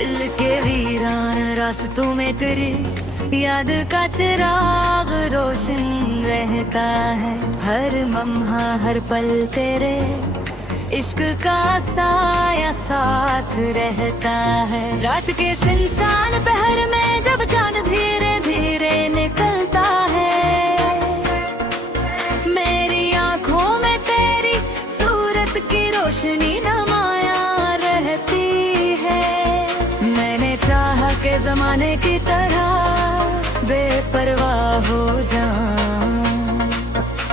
दिल के वीरान रास्तों में तेरी याद का चिराग रोशन रहता है। हर लम्हा हर पल तेरे इश्क का साया साथ रहता है। रात के सुनसान पहर में जब चांद धीरे धीरे निकलता है, मेरी आंखों में तेरी सूरत की रोशनी नमाया रहती है। मैंने चाहा के जमाने की तरह बेपरवाह हो जाऊं,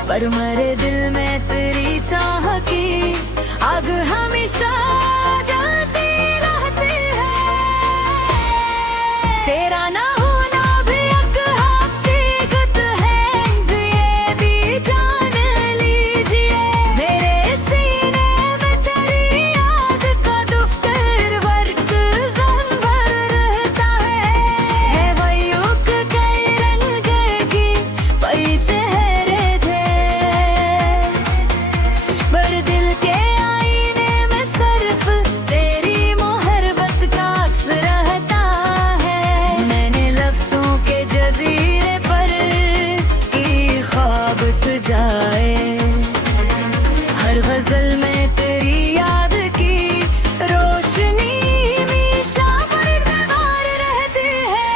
पर मेरे दिल में तेरी चाह की आग हमेशा जलती रहती है। तेरा ना होना भी एक हकीकत है, ये भी जान लीजिए। मेरे सीने में तेरी याद का दुफ्तर वर्क ज़ंबर रहता है। वही उक कई रंग की कई चेहरे थे, पर दिल के जाए। हर गजल में तेरी याद की रोशनी हमेशा बरकरार रहती है।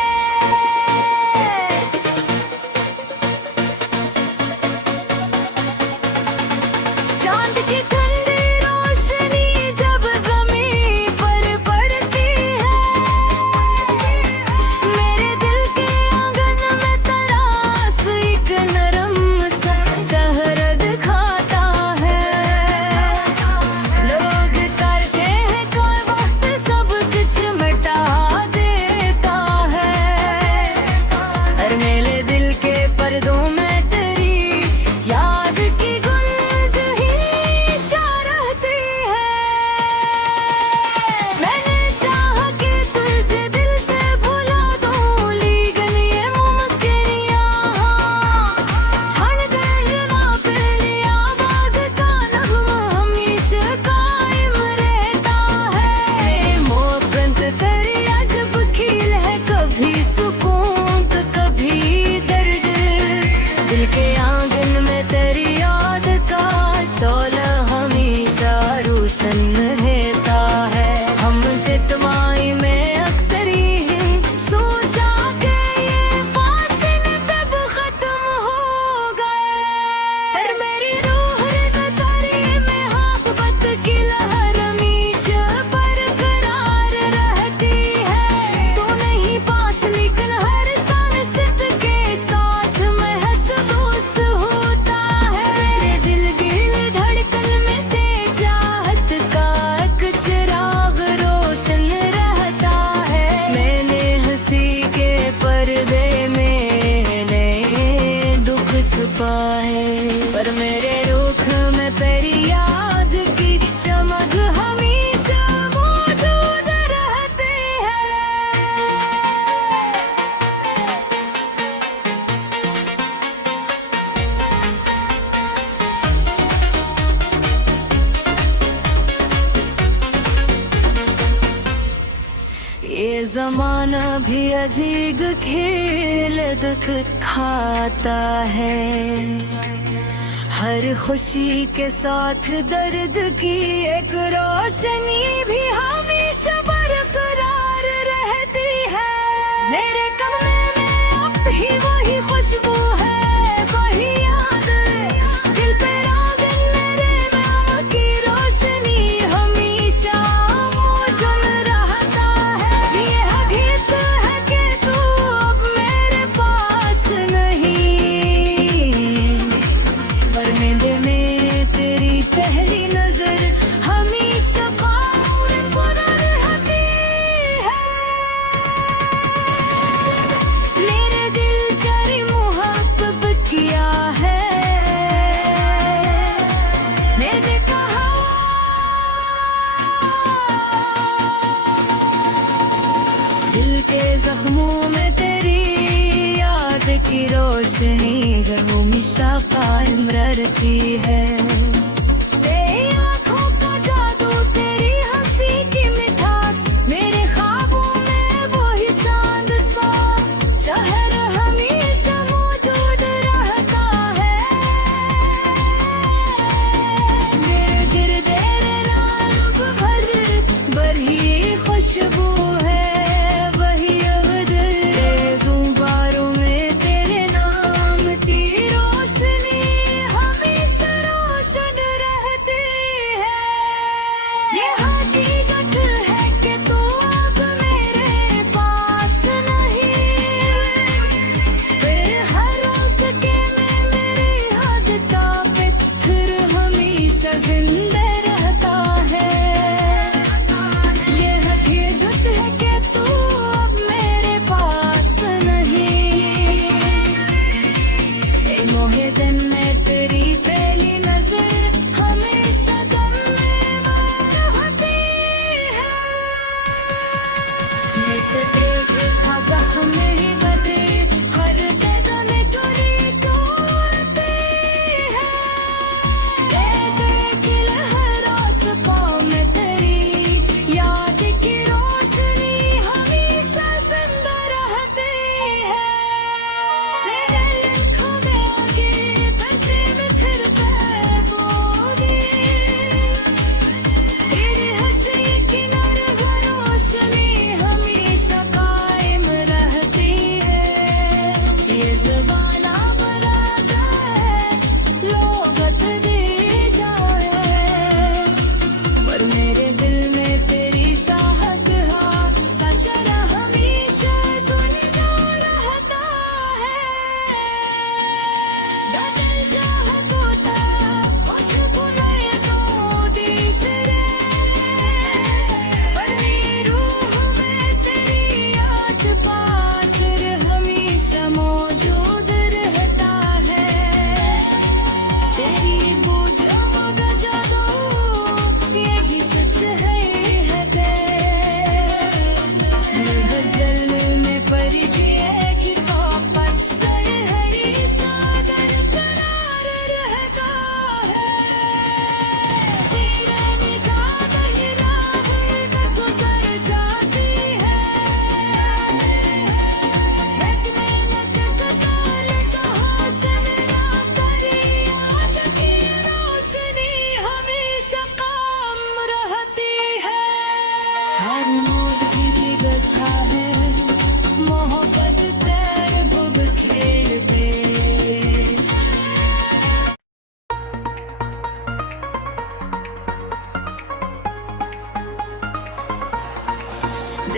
चांद की ठंडी रोशनी जब जमीन पर पड़ती है, मेरे दिल के आंगन में तरास एक नरम चेहरा दिखाता है। लोग करते हैं कोई वक्त सब कुछ मिटा देता है, और मेरे दिल के पर्दों में तेरी याद की गुंज ही रहती है। मैंने चाहा कि तुझे दिल से भुला दूं, लेकिन ये मुमकिन यहाँ क्षण देना पे लिया आवाज का नगमा हमेशा कायम रहता है। मोहब्बत तेरी अजब खील है, कभी सुकून तो कभी दर्द। दिल के आंगन में तेरी याद का शोला हमेशा रोशन रहता है। हम कितवाई में अक्सर ही सोचा कि ये फासले कब खत्म हो गए, पर मेरी रूह ने तारी में मोहब्बत की लहर हमेशा बरकरार रहती है। तू नहीं पास लेकिन हर सांस के साथ महसूस होता है। मेरे दिल की धड़कन में तेज चाहत का एक चिराग रोशन रहता है। मैंने हंसी के पर्दे में नए दुख छुपाए, पर मेरे रुख में तेरी याद की चमक हमेशा मौजूद रहती है। ये जमाना भी अजीब खेल दिखाता है। हर खुशी के साथ दर्द की एक रोशनी भी हमेशा बरकरार रहती है। मेरे कमरे में अब ही वही खुशबू है, वही याद दिल पे रागन मेरे में आम की रोशनी हमेशा मौजूद रहता है। ये हकीकत है कि तू अब मेरे पास नहीं, पर मेरे में तेरी पहली नजर हमेशा और पुनः रहती है। मेरे दिल जारी मोहब्बत किया है, मैंने कहा दिल के जख्मों में तेरी याद की रोशनी हमेशा कायम रहती है। तेरी आंखों का जादू, तेरी हंसी की मिठास मेरे ख्वाबों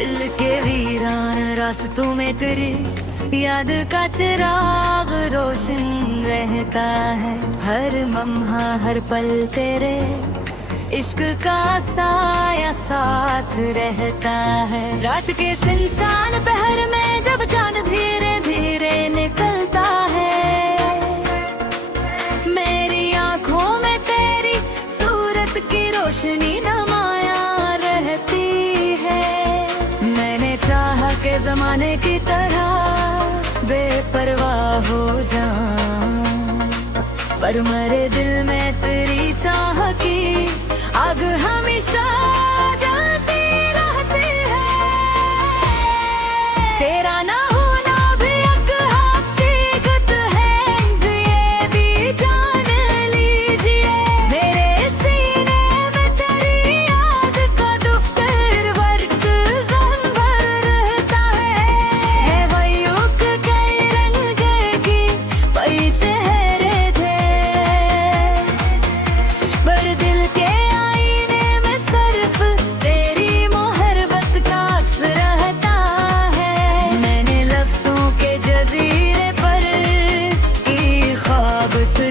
दिल के वीरान रास्तों में तेरी याद का चिराग रोशन रहता है। हर लम्हा हर पल तेरे इश्क का साया साथ रहता है। रात के सुनसान पहर में जब चांद धीरे धीरे निकलता है, मेरी आंखों में तेरी सूरत की रोशनी नमाया रहती है। मैंने चाहा के जमाने की तरह बेपरवाह हो जाऊं, पर मेरे दिल में तेरी चाह की आग हमेशा जलती रहती है। तेरा ना होना भी एक हकीकत है, ये भी जान लीजिए। मेरे सीने में तेरी याद का दुफ्तर वर्क ज़ंबर रहता है। वही उक कई रंग की वही चेहरे थे, पर दिल के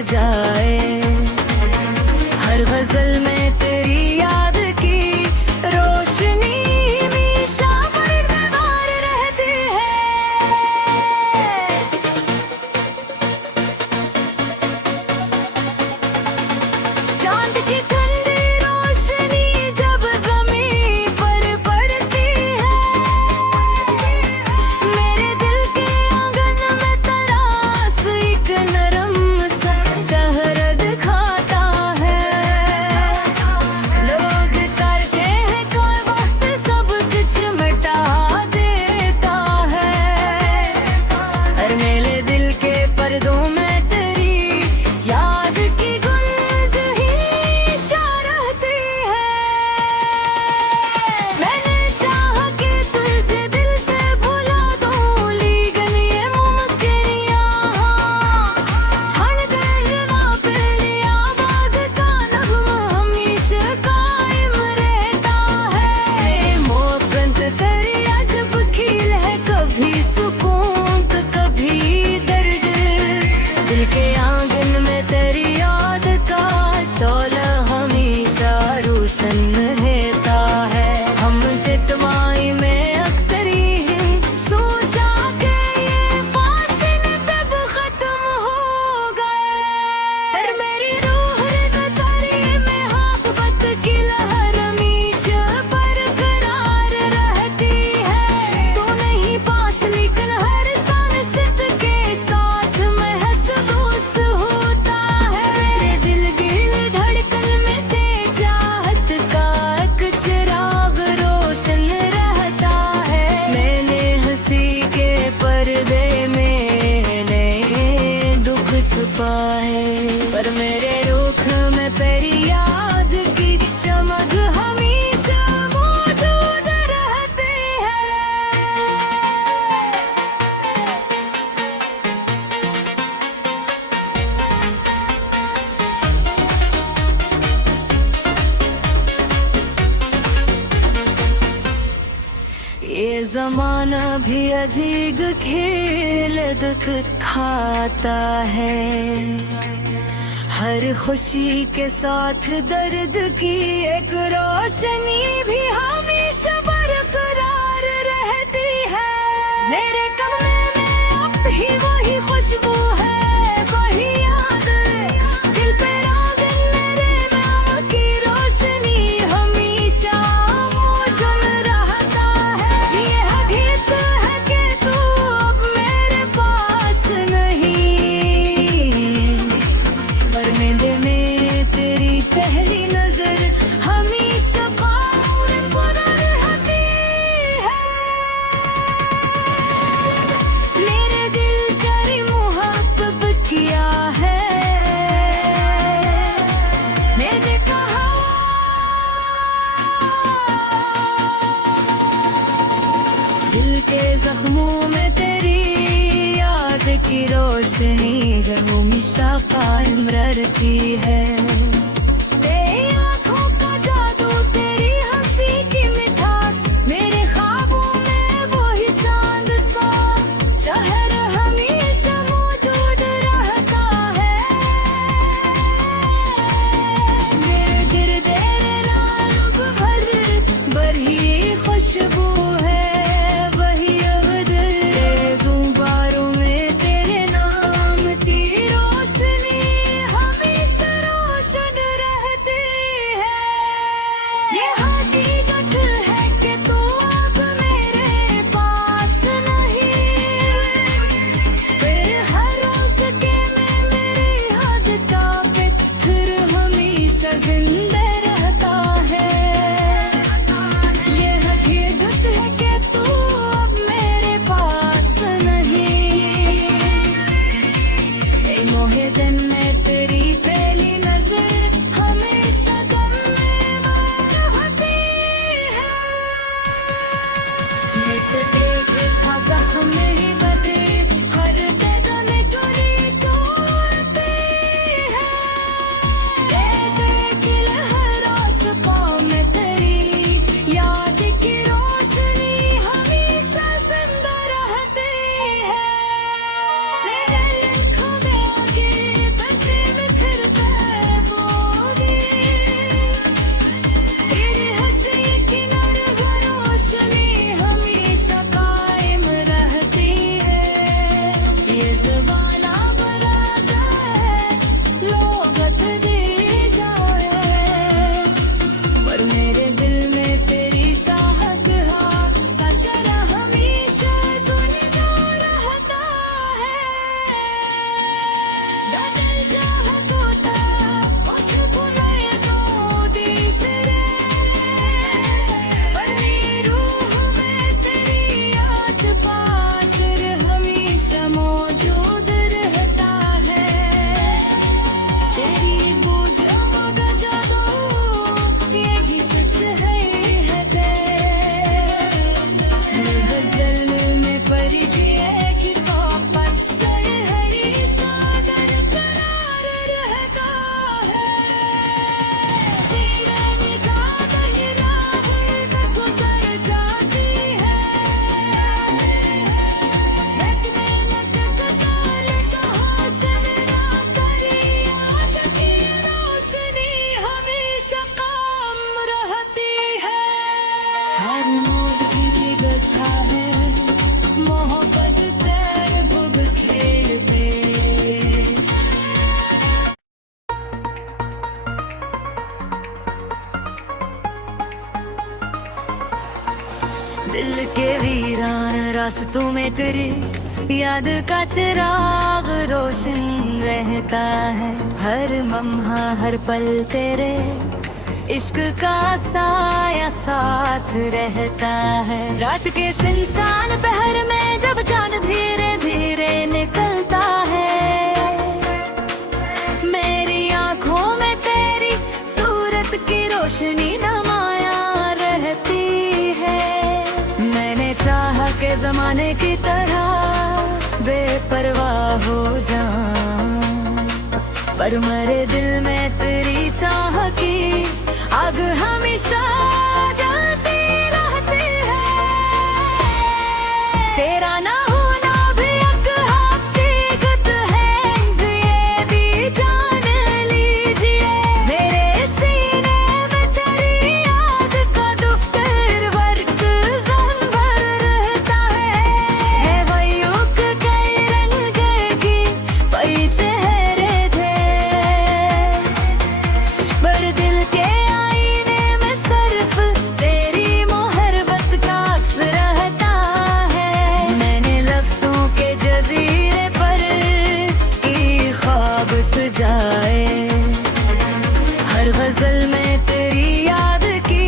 जाए। हर गजल में तेरी याद की रोशनी हमेशा बरकरार रहती है। चांद की ठंडी रोशनी जब जमीन पर पड़ती है, मेरे दिल के आंगन में तरास एक नरम चेहरा दिखाता है। लोग करते हैं कोई वक्त सब कुछ मिटा देता है, और मेरे दिल के पर्दों में तेरी याद की गुंज ही रहती है। मैंने चाहा कि तुझे दिल से भुला दूं, लेकिन ये मुमकिन यहाँ क्षण देखना पहली आवाज का नगमा हमेशा कायम रहता है। मोहब्बत तेरी अजब खील है, कभी सुकून तो कभी दर्द। दिल के आंगन में तेरी याद का शौला हमेशा रोशन रहता है। हम तितवाई में अक्सर ही सोचा कि ये फासले कब खत्म हो गए, पर मेरी रूह में तेरी में मोहब्बत की लहर हमेशा बरकरार रहती है। तू नहीं पास लेकिन हर सांस के साथ महसूस होता है। मेरे दिल की धड़कन में तेरी चाहत का एक चिराग रोशन रहता है। मैंने हंसी के पर्दे में नए दुख छुपाए, पर मेरे रुख में तेरी याद की चमक हमेशा मौजूद रहती है। ये जमाना भी अजीब खेल दिखाता है। हर खुशी के साथ दर्द की एक रोशनी भी हमेशा बरकरार रहती है। मेरे कमरे में अब ही वही खुशबू है, वही याद दिल पे रागन मेरे नाम की रोशनी हमेशा मौजूद रहता है। ये हकीकत है कि तू अब मेरे पास नहीं, पर मेरे में तेरी पहली नजर हमेशा कायम रहती है। मेरे दिल जारी मोहब्बत किया है, मैंने कहा दिल के जख्मों में तेरी याद की रोशनी हमेशा कायम रहती है। तेरी आंखों का जादू, तेरी हंसी की मिठास मेरे ख्वाबों दिल के वीरान रास्तों में तेरी याद का चिराग रोशन रहता है। हर लम्हा हर पल तेरे इश्क का साया साथ रहता है। रात के सुनसान पहर में जब चांद धीरे धीरे निकलता है, मेरी आंखों में तेरी सूरत की रोशनी नमाया रहती है। मैंने चाहा के जमाने की तरह बेपरवाह हो जाऊं, पर मेरे दिल में तेरी चाह की आग हमेशा जलती रहती है। तेरा ना होना भी एक हकीकत है, ये भी जान लीजिए। मेरे सीने में तेरी याद का दुफ्तर वर्क ज़हन भर रहता है। वयुक कई रंग की कई चेहरे थे, पर दिल के जाए। हर गजल में तेरी याद की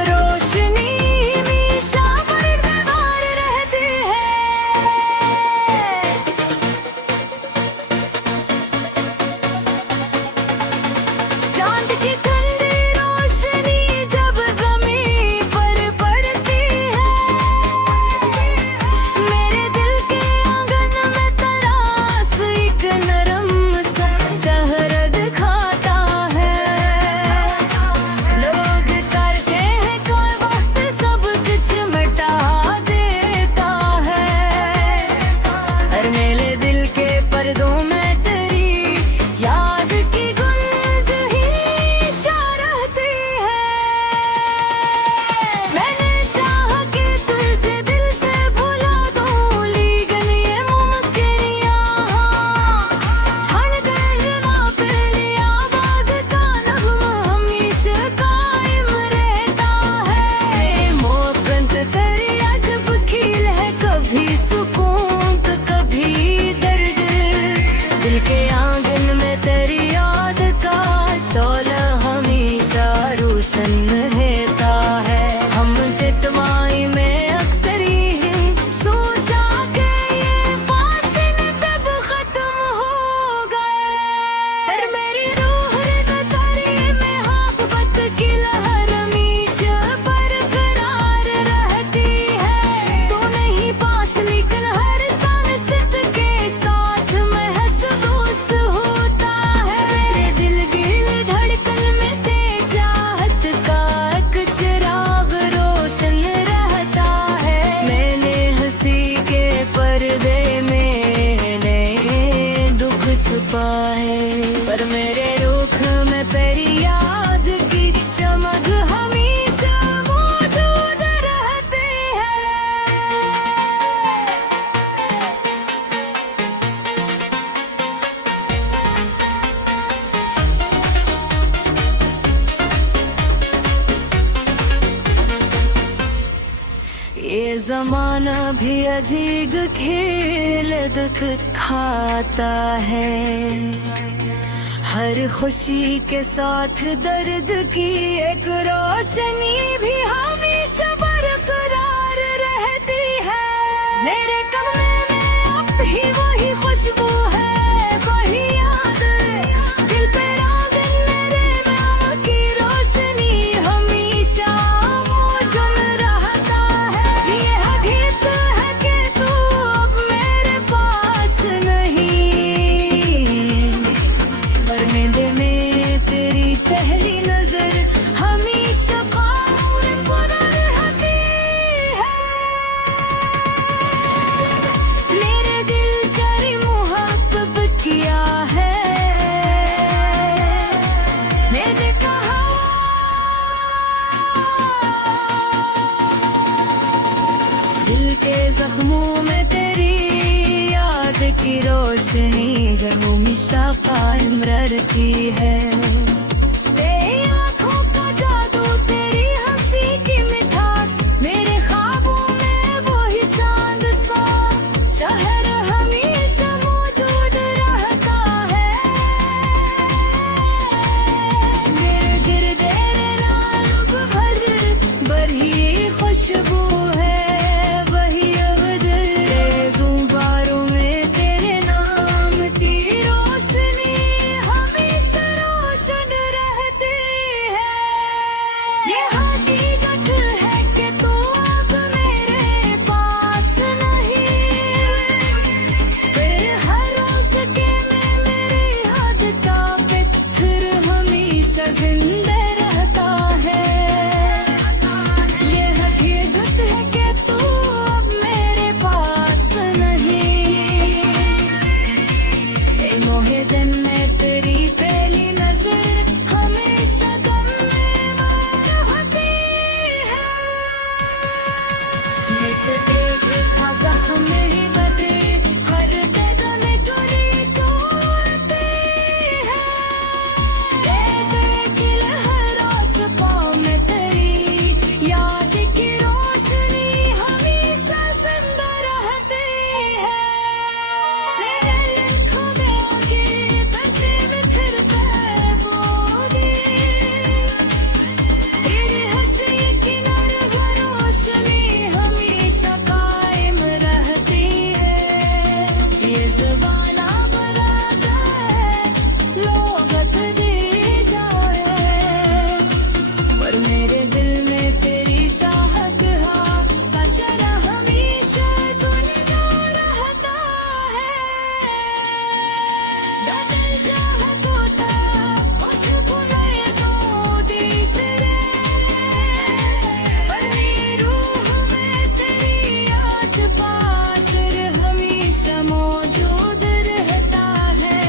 रोशनी हमेशा बरकरार रहती है। चांद की ठंडी रोशनी जब जमीन पर पड़ती है, मेरे दिल के आंगन में तरास एक नरम रहता है। हम तितवाई में अक्सर ही सोचा के ये फासले कब खत्म हो गए, पर मेरी रूह तेरी में मोहब्बत की लहर हमेशा बरकरार रहती है। तू नहीं पास लेकिन हर सांस के साथ महसूस होता है। मेरे दिल की धड़कन में चिराग रोशन रहता है। मैंने हंसी के पर्दे में दुख छुपाए, पर मेरे रुख में तेरी याद की चमक हमेशा मौजूद रहती है। ये जमाना भी अजीब खेल दिखाता है। हर खुशी के साथ दर्द की एक रोशनी भी हमेशा बरकरार रहती है। मेरे कमरे में अब ही वही खुशबू है, वही याद दिल पे रागन मेरे में की रोशनी हमेशा मौजूद रहता है। ये हकीकत है कि तू अब मेरे पास नहीं, पर मेरे में तेरी पहली नजर हमेशा कायम रहती है। मेरे दिल तेरी मोहब्बत किया है, मैंने कहा दिल के जख्मों में तेरी याद की रोशनी हमेशा कायम रहती है। तेरी आंखों का जादू, तेरी हंसी की मिठास मेरे ख्वाबों जिंदा रहता है। ये हकीकत है कि तू अब मेरे पास नहीं। ए मोहे दिन में तेरी पहली नजर हमेशा गम में रहती है। जैसे देखे था जख्म ही बदले हर जगह में तुरी तोड़ती है। देख लहरास पाँव में तेरी याद की रोशनी हमेशा जिंदा रहती है। मेरे आँखों में आगे तरतीब फिर बोली तेरी हंसी की नर रोशनी हमेशा कायम रहती है। ये ज़बाना बना जाए लोगत दी जाए पर मेरे दिल में तेरी चाहत हाँ सच हमेशा सुनता रहता है। बदल चाहत होता मुझे भुलाए दो तीसरे पर मेरी रूह में तेरी याद पाकर हमेशा मौजूद रहता है।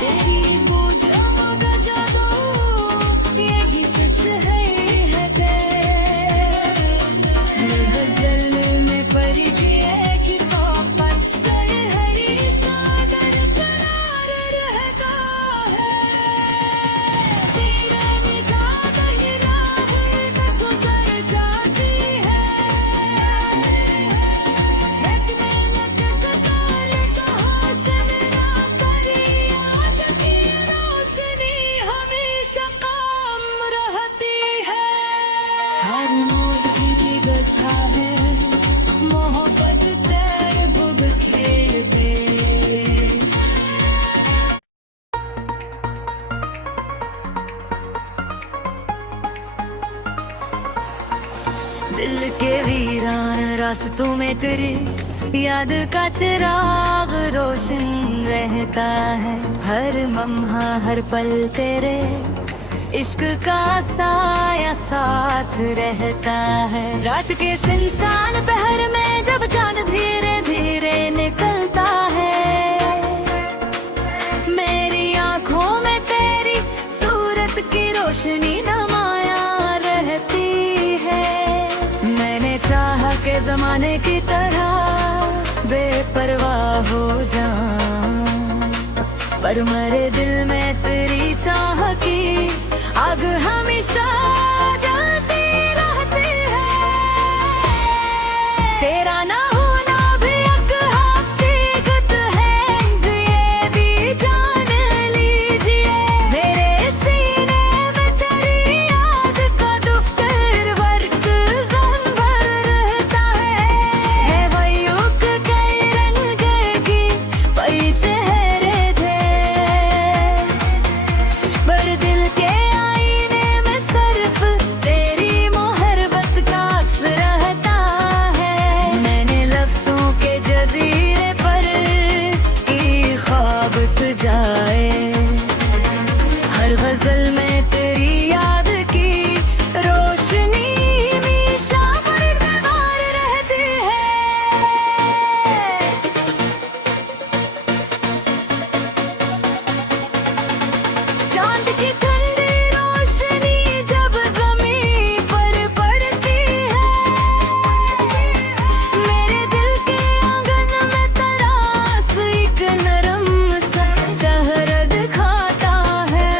तेरी बूझा मगा जादू यही सच है गजल में परिचय की वापस हरी सागर करार रहता है। तेरा निगाह बहिरा है गुजर जाती है। लगने लग ताल कहाँ से मेरा परी याद की रोशनी हमेशा काम रहती है। हर मोड़ की गथा है मोहब्बत तेरे बुब खेलते। दिल के वीरान रास्तों में तेरी याद का चिराग रोशन रहता है। हर लम्हा हर पल तेरे इश्क का साया साथ रहता है। रात के सुनसान पहर में जब चांद धीरे धीरे निकलता है मेरी आंखों में तेरी सूरत की रोशनी नुमाया रहती है। मैंने चाहा के जमाने की तरह बेपरवाह हो जाऊं पर मेरे दिल में तेरी चाह की आग हमेशा जलती रहती है। तेरा ना होना भी एक हकीकत है ये भी जान लीजिए। मेरे सीने में तेरी याद का दुफ्तर वर्क ज़म भर रहता है। वयुक कई रंग की कई चेहरे थे बड़े दिल के आईने में सिर्फ तेरी मोहब्बत का अक्स रहता है। मैंने लफ्ज़ों के जजीरे पर की ख्वाब सजाए हर गजल में तेरी याद की रोशनी हमेशा बरकरार रहती है। चांद की ठंडी रोशनी जब जमीन पर पड़ती है मेरे दिल के आंगन में तरास एक नरम सा चेहरा दिखाता है।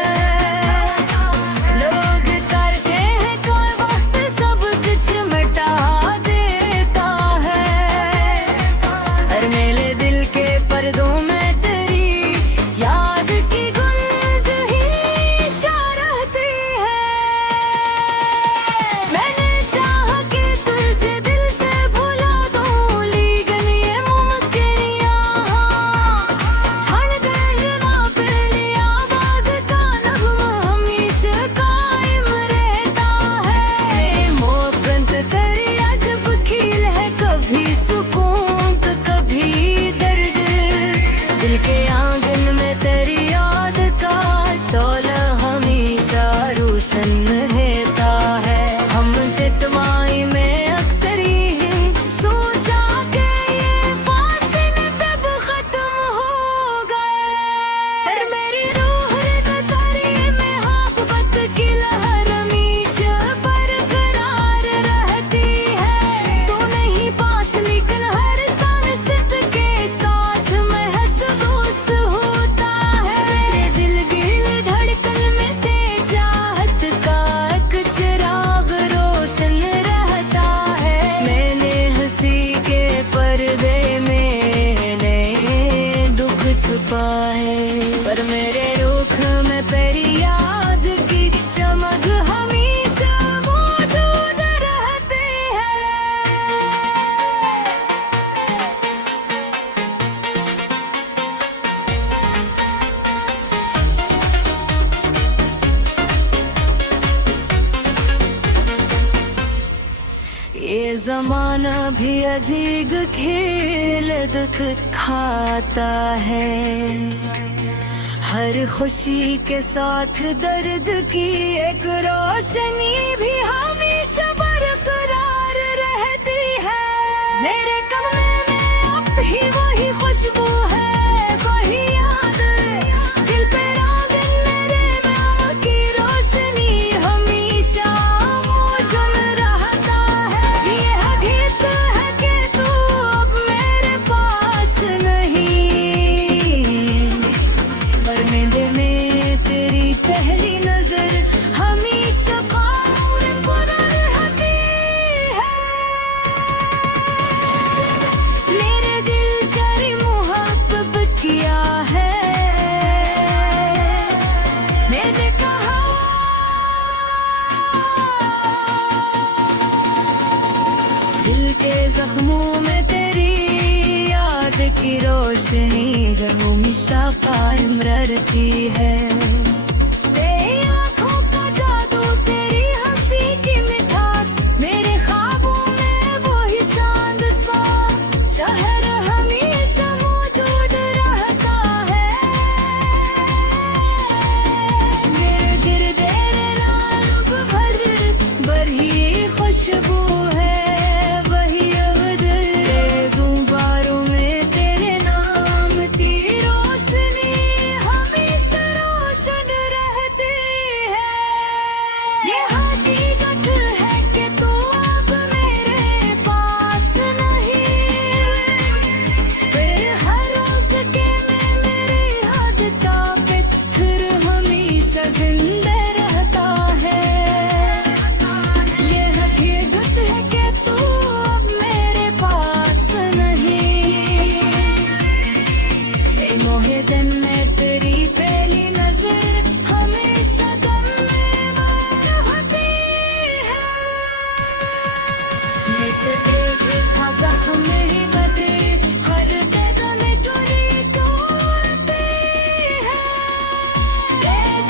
जमाना भी अजीब खेल दिखाता है। हर खुशी के साथ दर्द की एक रोशनी भी हमेशा बरकरार रहती है। मेरे कमरे में अब ही वही खुशबू है, वही याद दिल पे रागन मेरे में आम की रोशनी हमेशा मौजूद रहता है। ये हकीकत है कि तू अब मेरे पास नहीं, पर मेरे में तेरी पहली नजर हमेशा और पुनः रहती है। मेरे दिल जारी मोहब्बत किया है, मैंने कहा दिल के जख्मों में तेरी याद की रोशनी हमेशा कायम रहती है। तेरी आँखों का जादू, तेरी हंसी की मिठास, मेरे ख्वाबों में वही चांद सा शहर हमेशा मौजूद रहता है। मेरे गिर्द तेरे नाम भर ही खुशबू है, वही अवदर दोबारों में तेरे नाम की रोशनी हमेशा रोशन रहती है। ये हकीकत है कि तू अब मेरे पास नहीं, फिर हर रोज के में मेरी हद का पत्थर हमेशा जिंदा रहता है। ये हकीकत है कि तू अब मेरे पास नहीं, मोहे दिन में तेरी पहली नजर हमेशा गम में रहती है। जैसे देखा जख्म ही बदे हर कदम में तुरी तोड़ती है।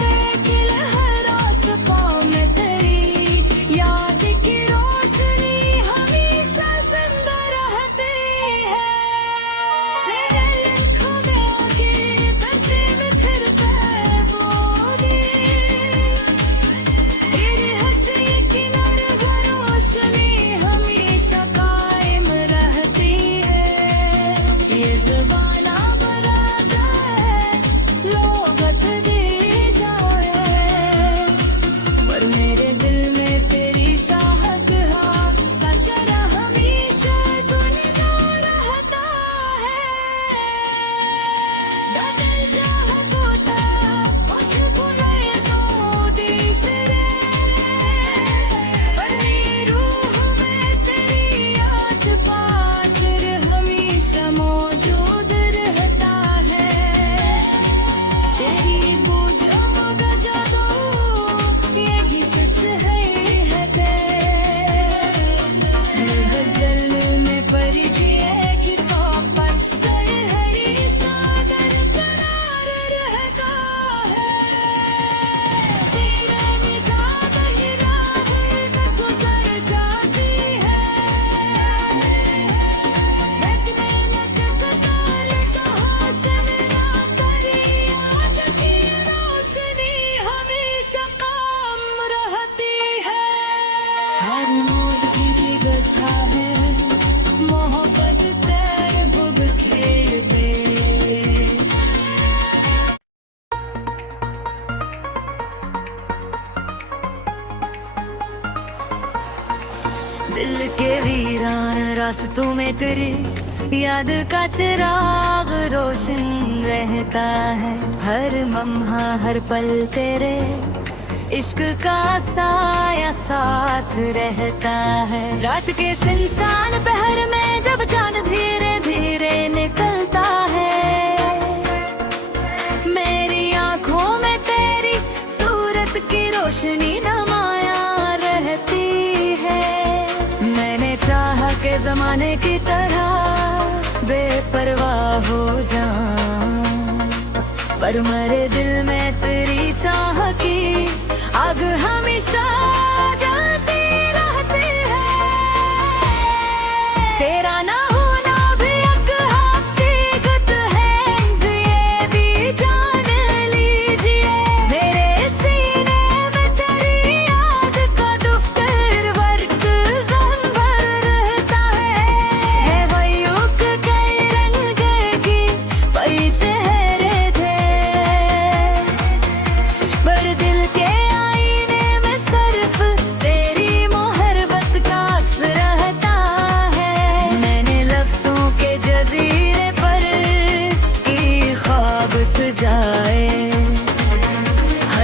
देख लहरास पाँव में तेरी याद की रोशनी हमेशा जिंदा रहती है। मेरे लिखों में आगे धरती में फिरता है वो दिन, तेरी हंसी की नर रोशनी हमेशा कायम रहती है। ये ज़माना बदल जाए, लोग बदल जाए, पर मेरे दिल में तेरी चाहत है, सच हमेशा सुनता रहता है। बदल चाहत होता मुझे भुलाए तो तीसरे, पर मेरी रूह में तेरी याद पात्र हमेशा मौजूद रहता है। तेरी बूझ मगजा दो यही सच है, ये गजल में परिचय की वापस हरी सागर करार रहता है। तेरा निगाह बहिरा तक गुजर जाती है, लगने लगता कहाँ से मेरा तेरी याद की रोशनी हमेशा काम रहती है। हर मोड़ की गथा है मोहब्बत तेरे बुग खेलते। दिल के वीरान रास्तों में तेरी याद का चिराग रोशन रहता है। हर लम्हा हर पल तेरे इश्क का साया साथ रहता है। रात के सुनसान पहर में जब चांद धीरे धीरे निकलता है, मेरी आंखों में तेरी सूरत की रोशनी नमाया रहती है। मैंने चाहा के जमाने की तरह बेपरवाह हो जाऊं, पर मेरे दिल में तेरी चाह की आग हमेशा जलती रहती है।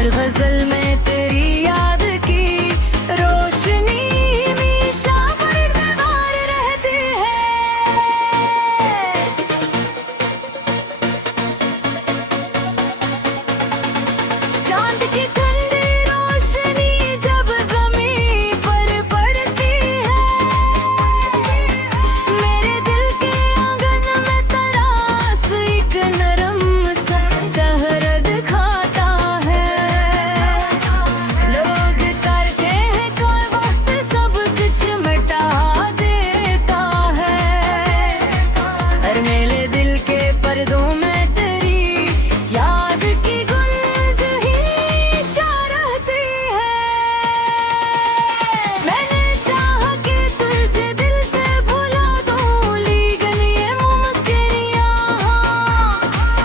हर गजल में तेरी याद की रोशनी हमेशा बरकरार रहती है। चांद की ठंडी रोशनी जब जमीन पर पड़ती है, मेरे दिल के आंगन में तरास एक नरम सा चेहरा दिखाता है। लोग करते हैं कोई वक्त सब कुछ मिटा देता है, और मेरे दिल के पर्दों में तेरी याद की गुंज ही रहती है। मैंने चाहा कि तुझे दिल से भुला दूं, लेकिन ये मुमकिन यहाँ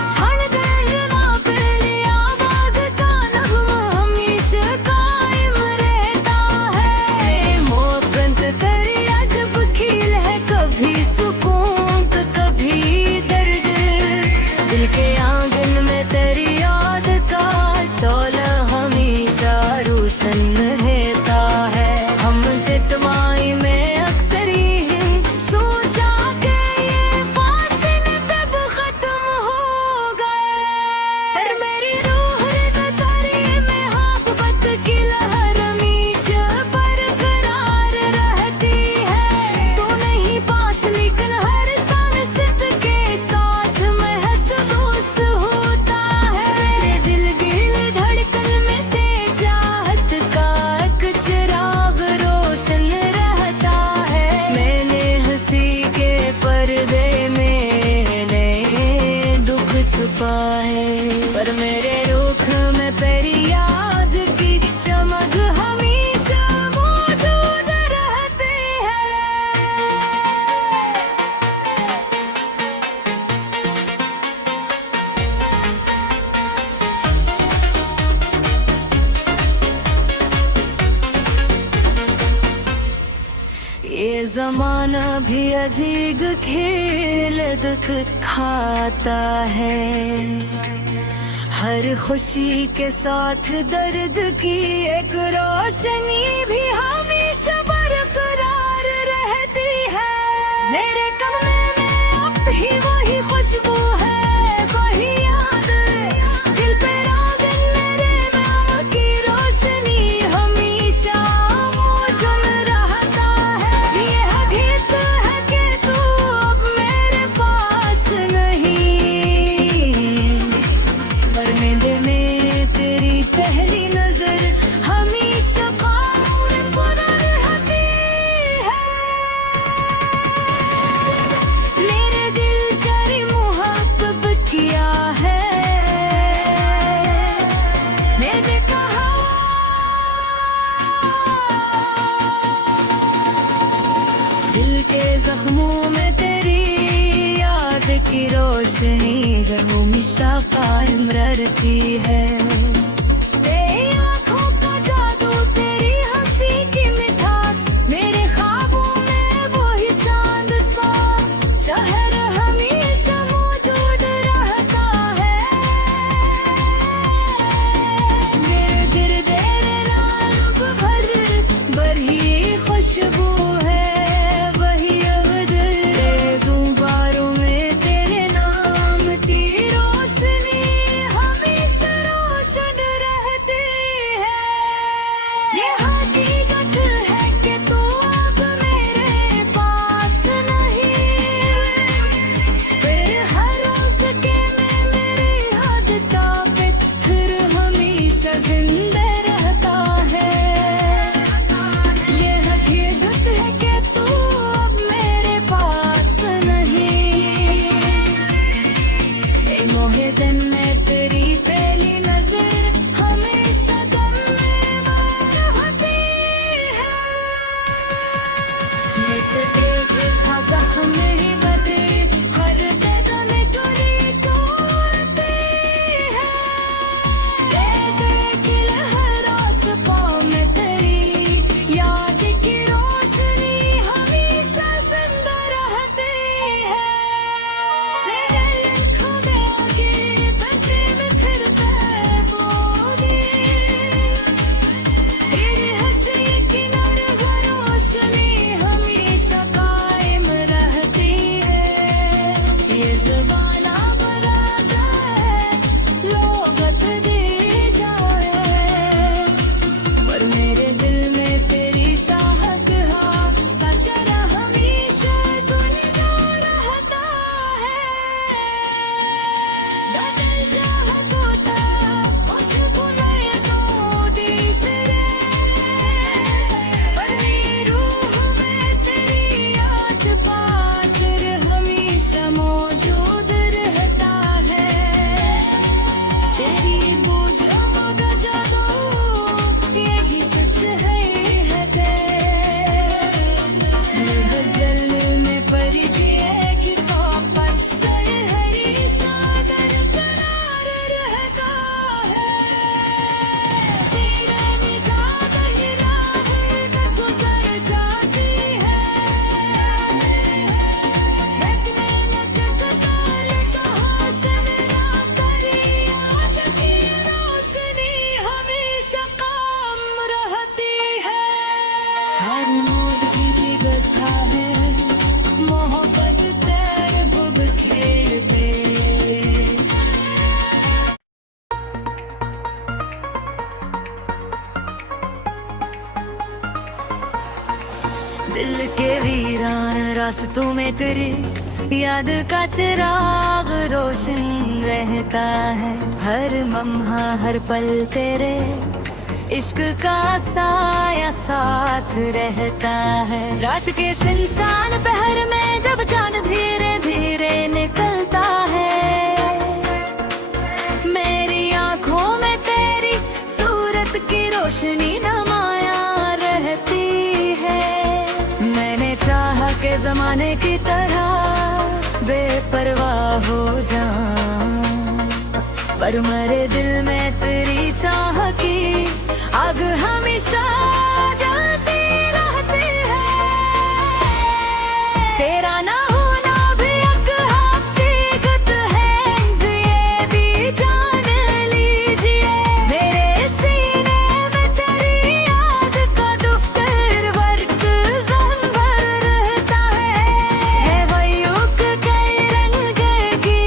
क्षण देना पहली आवाज का नगमा हमेशा कायम रहता है। मोहब्बत तेरी अजब खील है, कभी सुकून तो कभी दर्द। दिल के आंगन में तेरी याद का शोला हमेशा रोशन रहता है। हम तितवाई में अक्सर ही सोचा कि ये फासले कब खत्म हो गए, पर मेरी रूह ने तेरी मोहब्बत की लहर हमेशा बरकरार रहती है। तू नहीं पास लेकिन हर सांस के साथ महसूस होता है। मेरे दिल की धड़कन में तेज चाहत का एक चिराग रोशन रहता है। मैंने हंसी के पर्दे में नए दुख छुपाए, पर मेरे रुख में तेरी याद की चमक हमेशा मौजूद रहती है। ये जमाना भी अजीब खेल दिखाता है, हर खुशी के साथ दर्द की एक रोशनी भी हमेशा बरकरार रहती है। मेरे कमरे में अब भी वही खुशबू है, वही याद दिल पे रागन मेरे नाम की रोशनी हमेशा मौजूद रहता है। ये हकीकत है कि तू अब मेरे पास नहीं, पर मेरे में तेरी पहली नजर हमेशा कायम रहती है। मेरे दिल जारी मोहब्बत किया है, मैंने कहा दिल के जख्मों में तेरी याद की रोशनी हमेशा कायम रहती है। तेरी आँखों का जादू, तेरी हंसी की मिठास, मेरे ख्वाबों में वही चांद सा चेहरा हमेशा मौजूद रहता है। मेरे दिल तेरे नाम भर ही खुशबू है, वही अवदर दोबारों में तेरे नाम की रोशनी हमेशा रोशन रहती है। ये हकीकत है कि तू अब मेरे पास नहीं, फिर हर रोज के में मेरी हद का पत्थर हमेशा जिंदा रहता है। ये हकीकत है कि तू अब मेरे पास नहीं, ए मोहे दिन में तेरी पहली नजर हमेशा दम में रहती है। मुझसे देख था जख्म ही बदे हर कदम चोरी तोड़ती है। ये देख दिल के वीरान रास्तों में तेरी याद का चिराग रोशन रहता है। हर लम्हा हर पल तेरे इश्क का साया साथ रहता है। रात के सुनसान पहर में जब चांद धीरे धीरे निकलता है, मेरी आंखों में तेरी सूरत की रोशनी नमाया रहती है। मैंने चाहा के जमाने की तरह बेपरवाह हो जाऊं, पर मेरे दिल में तेरी चाह की आग हमेशा जलती रहती है। तेरा ना होना भी एक हकीकत है, ये भी जान लीजिए। मेरे सीने में तेरी याद का दुफ्तर वर्क ज़ंबर रहता है। वही उक कई रंग की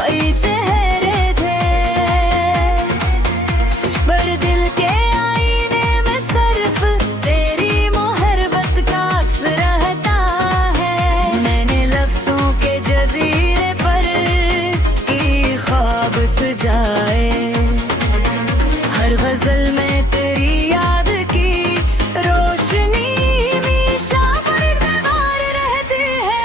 वही चेहरे थे, पर दिल के जाए। हर गजल में तेरी याद की रोशनी हमेशा बरकरार रहती है।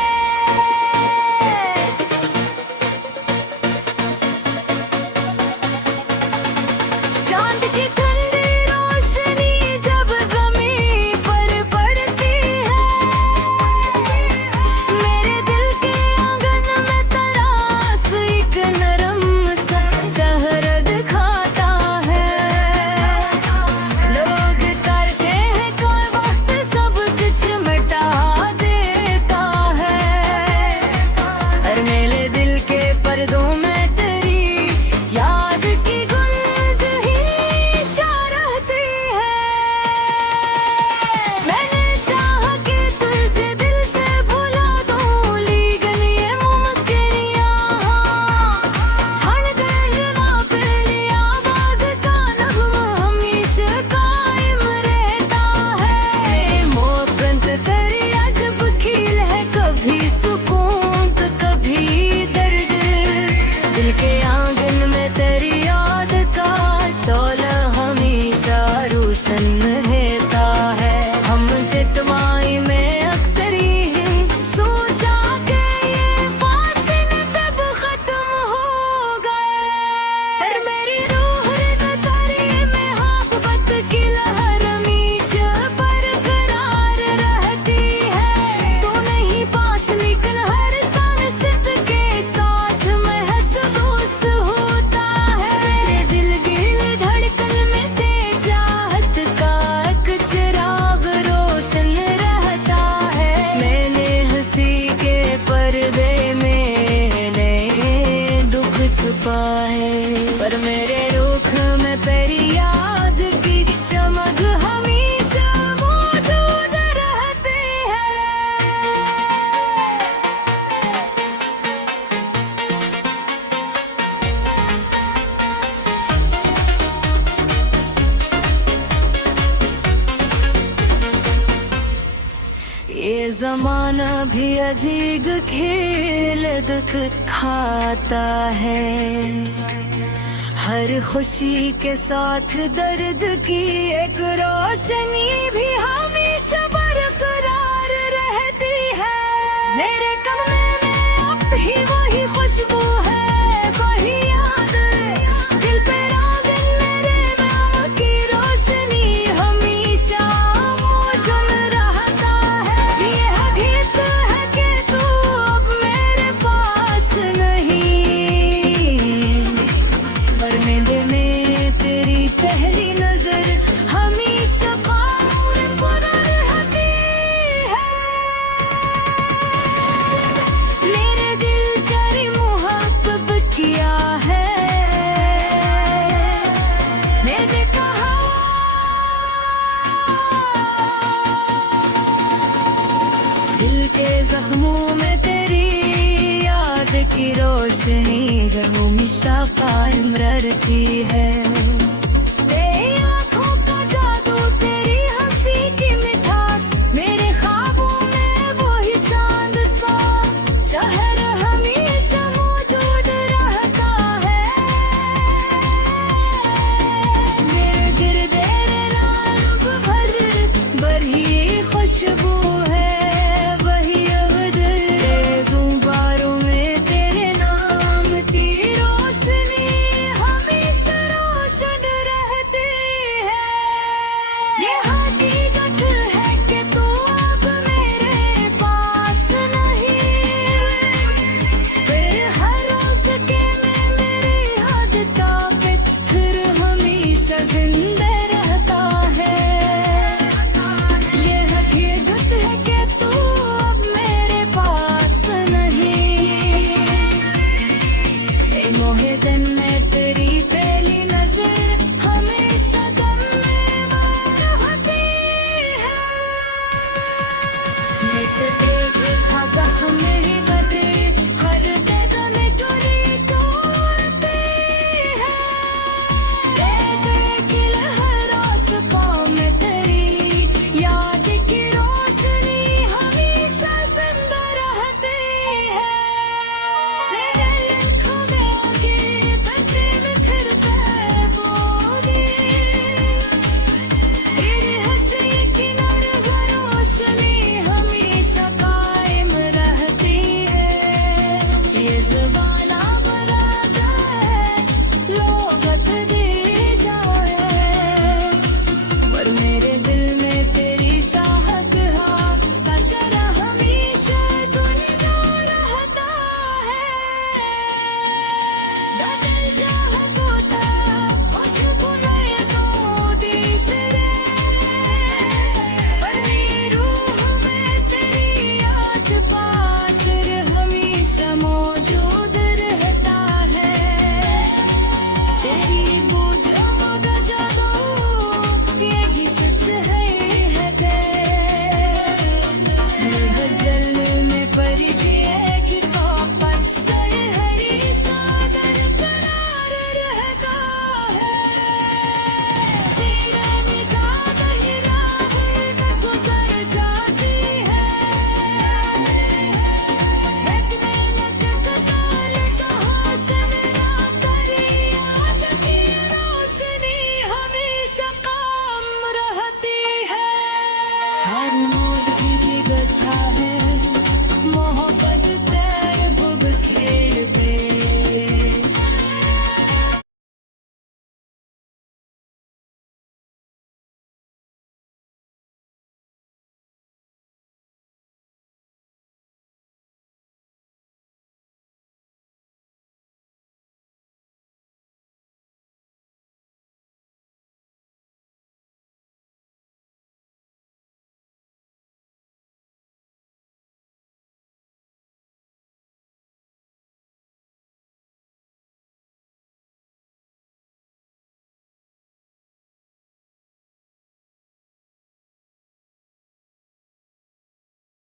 चांद की ठंडी रोशनी जब जमीन पर पड़ती है, मेरे दिल के आंगन में तरास एक नरम चेहरा दिखाता है। लोग करते हैं कोई वक्त सब कुछ मिटा देता है, और मेरे दिल के पर्दों में तेरी याद की गुंज ही रहती है। मैंने चाहा कि तुझे दिल से भुला दूं, लेकिन ये मुमकिन यहाँ क्षण देखना पहली आवाज का नगमा हमेशा कायम रहता है। मोहब्बत तेरी अजब खील है, कभी सुकून तो कभी दर्द। दिल के आंगन में तेरी याद का शोला हमेशा रोशन रहता है। हम तितवाई में अक्सर ही सोचा कि ये फासले कब खत्म हो गए, पर मेरी रूह में तेरी में मोहब्बत की लहर हमेशा बरकरार रहती है। तू नहीं पास लेकिन हर सांस के साथ महसूस होता है। मेरे दिल की धड़कन में तेरी चाहत का एक चिराग रोशन रहता है। मैंने हंसी के पर्दे में दुख छुपाए, पर मेरे रुख में तेरी याद की चमक हमेशा मौजूद रहती है। ये जमाना भी अजीब खेल दिखाता है। हर खुशी के साथ दर्द की एक रोशनी भी हमेशा बरकरार रहती है। मेरे कमरे में अब ही वही खुशबू है, वही याद दिल पे रागन मेरे नाम की रोशनी हमेशा मौजूद रहता है। ये हकीकत है कि तू अब मेरे पास नहीं, पर मेरे में तेरी पहली नजर हमेशा कायम रहती है। मेरे दिल तेरी मोहब्बत किया है। मैंने कहा दिल के जख्मों में तेरी याद की रोशनी हमेशा कायम रहती है।